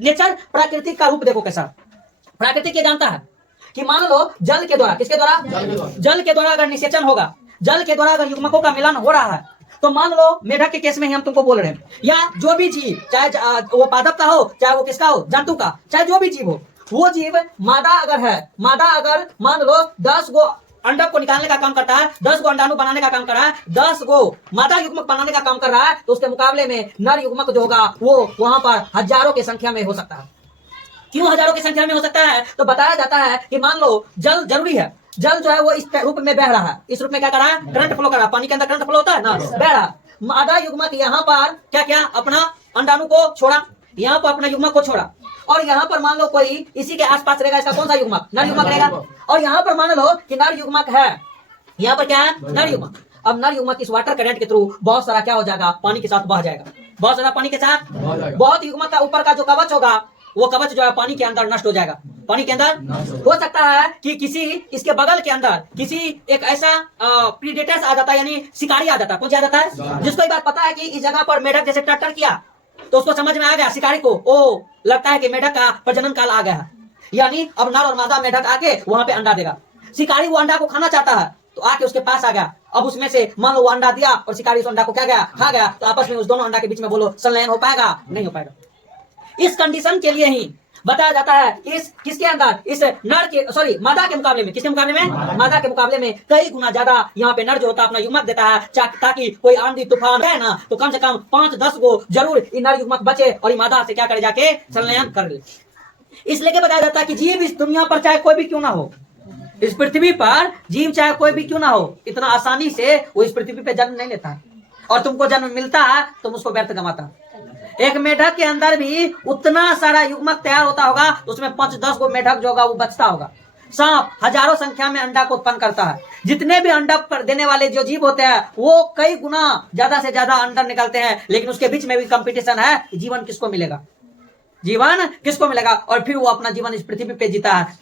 Nature, प्राकृतिक का रूप देखो कैसा। प्राकृतिक ये जानता है कि मान लो जल के द्वारा, किसके द्वारा, जल के द्वारा अगर निषेचन होगा, जल के द्वारा अगर युग्मकों का मिलन हो रहा है, तो मान लो मेढक के केस में ही हम तुमको बोल रहे हैं, या जो भी जीव, चाहे वो पादप का हो, चाहे वो किसका हो, जंतु का, चाहे जो भी जीव हो, वो जीव मादा अगर है, मादा अगर मान लो 10 गो अंडक को निकालने का काम करता है, 10 गो अंडाणु बनाने का काम कर रहा है, 10 गो मादा युग्मक बनाने का काम कर रहा है, तो उसके मुकाबले में नर युग्मक जो होगा वो वहां पर हजारों की संख्या में हो सकता है। क्यों हजारों की संख्या में हो सकता है? तो बताया जाता है कि मान लो जल जरूरी है, जल जो है वो इस रूप में बह रहा है, इस रूप में क्या कर रहा है, करंट फ्लो कर रहा है, पानी के अंदर करंट फ्लो होता है ना, बह रहा। मादा युग्मक यहाँ पर क्या क्या अपना अंडाणु को छोड़ा, यहाँ पर अपना युग्मक को छोड़ा, और यहाँ पर मान लो कोई इसी के आसपास रहेगा, इसका कौन सा युग्मक, नर युग्मक रहेगा। और यहाँ पर मान लो कि नर युग्मक है, यहाँ पर क्या है, नर युग्मक। अब नर युग्मक इस वाटर करंट के थ्रू बहुत सारा क्या हो जाएगा, पानी के साथ बह जाएगा, बहुत सारा पानी के साथ, बहुत युग्मक का ऊपर का जो कवच होगा, वो कवच जो है पानी के अंदर नष्ट हो जाएगा, पानी के अंदर। हो सकता है कि किसी इसके बगल के अंदर किसी एक ऐसा प्रीडेटर्स आ जाता है, यानी शिकारी आ जाता है, कौन आ जाता है, जिसको ये बात पता है कि इस जगह पर मेढक जैसे टट्टर किया, तो उसको समझ में आ गया शिकारी को, ओ लगता है कि मेढक का प्रजनन काल आ गया है, यानी अब नर और मादा मेढक आके वहां पे अंडा देगा। शिकारी वो अंडा को खाना चाहता है, तो आके उसके पास आ गया, अब उसमें से मान लो वो अंडा दिया और शिकारी उस अंडा को क्या गया, खा गया, तो आपस में उस दोनों अंडा के बीच में बोलो संलयन हो पाएगा, नहीं हो पाएगा। इस कंडीशन के लिए ही बताया जाता है इस किसके अंदर, इस नर के, सॉरी मादा के मुकाबले में, किसके मुकाबले में, मादा के मुकाबले में कई गुना ज्यादा यहाँ पे नर जो होता है अपना युग्मक देता है, ताकि कोई आंधी तूफान है ना, तो कम से कम 5-10 गो जरूर इन नर युग्मक बचे और ये मादा से क्या करे, जाके संलयन कर ले। इसलिए क्या बताया जाता है कि जीव इस दुनिया पर चाहे कोई भी क्यों ना हो, इस पृथ्वी पर जीव चाहे कोई भी क्यों ना हो, इतना आसानी से वो इस पृथ्वी पे जन्म नहीं लेता है, और तुमको जन्म मिलता है तुम उसको व्यर्थ गंवाता है। एक मेढक के अंदर भी उतना सारा युग्मक तैयार होता होगा, तो उसमें 5-10 गो मेढक जो होगा वो बचता होगा। सांप हजारों संख्या में अंडा को उत्पन्न करता है, जितने भी अंडा देने वाले जो जीव होते हैं वो कई गुना ज्यादा से ज्यादा अंडा निकालते हैं, लेकिन उसके बीच में भी कंपटीशन है, जीवन किसको मिलेगा, जीवन किसको मिलेगा, और फिर वो अपना जीवन इस पृथ्वी पे जीता है।